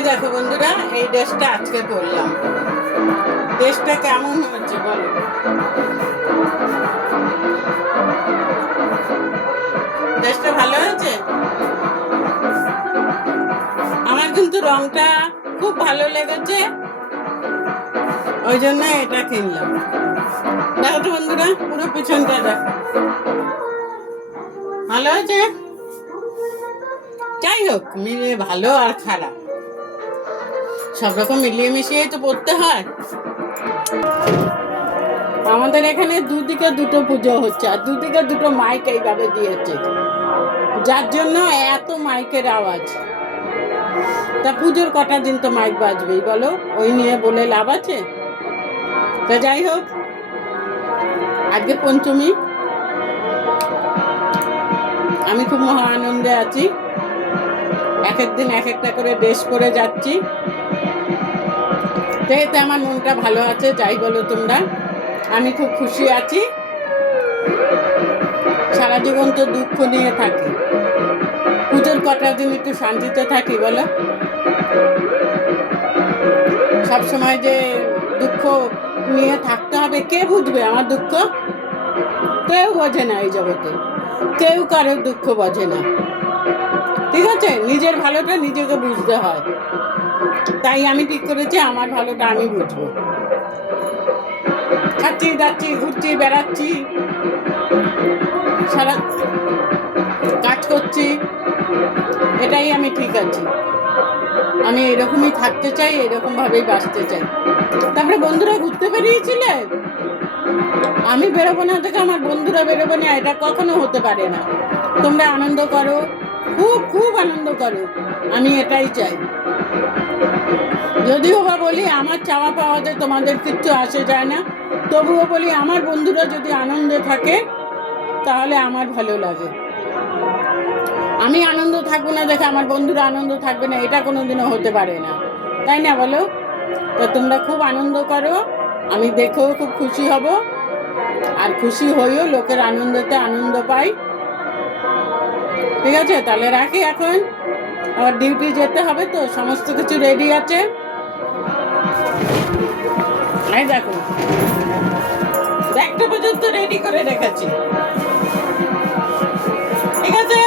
এই দেখো বন্ধুরা, এই ড্রেসটা আজকে পরলাম। ড্রেসটা কেমন হচ্ছে বলো? ড্রেসটা ভালো হয়েছে? আমার কিন্তু রংটা খুব ভালো লেগেছে, ওই জন্য এটা কিনলাম। দেখো তো বন্ধুরা, পুরো পিছনটা দেখো, ভালো হয়েছে। যাই হোক, মিলিয়ে ভালো আর খারাপ সব রকম মিলিয়ে মিশিয়ে তো পড়তে হয়। আমাদের এখানে দুদিকে দুটো পুজো হচ্ছে, আর দুদিকে দুটো মাইক এইভাবে দিয়েছে, যার জন্য এত মাইকের আওয়াজ। তা পুজোর কটা দিন তো মাইক বাজবেই বলো, ওই নিয়ে বলে লাভ আছে? তা যাই হোক, আজকে পঞ্চমী, আমি খুব মহা আনন্দে আছি। এক এক দিন এক একটা করে ড্রেস পরে যাচ্ছি, এতে আমার মনটা ভালো আছে। যাই বলো তোমরা, আমি খুব খুশি আছি। সারা জীবন তো দুঃখ নিয়ে থাকি, পুজোর কটা দিন একটু শান্তিতে থাকি বলো। সব সময় যে দুঃখ নিয়ে থাকতে হবে, কে বুঝবে আমার দুঃখ? কেউ বোঝে না এই জগতে, কেউ কারোর দুঃখ বোঝে না। ঠিক আছে, নিজের ভালোটা নিজেকে বুঝতে হয়। তাই আমি ঠিক করেছি আমার ভালোটা আমি বুঝবো। খাচ্ছি, যাচ্ছি, ঘুরছি, বেড়াচ্ছি, সারা কাজ করছি, এটাই আমি ঠিক আছি। আমি এরকমই থাকতে চাই, এরকম ভাবেই বাঁচতে চাই। তারপরে বন্ধুরা ঘুরতে বেরিয়েছিলে, আমি বেরোবো না থেকে আমার বন্ধুরা বেরোবো না, এটা কখনো হতে পারে না। তোমরা আনন্দ করো, খুব খুব আনন্দ করো, আমি এটাই চাই। যদিও বা বলি আমার চাওয়া পাওয়াতে তোমাদের কিচ্ছু আসে যায় না, তবুও বলি আমার বন্ধুরা যদি আনন্দে থাকে তাহলে আমার ভালো লাগে। আমি আনন্দ থাকবো না দেখে আমার বন্ধুরা আনন্দ থাকবে না, এটা কোনোদিনও হতে পারে না, তাই না বলো? তো তোমরা খুব আনন্দ করো, আমি দেখেও খুব খুশি হব, আর খুশি হইও লোকের আনন্দতে আনন্দ পাই। ঠিক আছে, তাহলে রাখি এখন, আমার ডিউটি যেতে হবে, তো সমস্ত কিছু রেডি আছে। এই দেখো, ব্যাগটা পর্যন্ত রেডি করে রেখেছি। ঠিক আছে।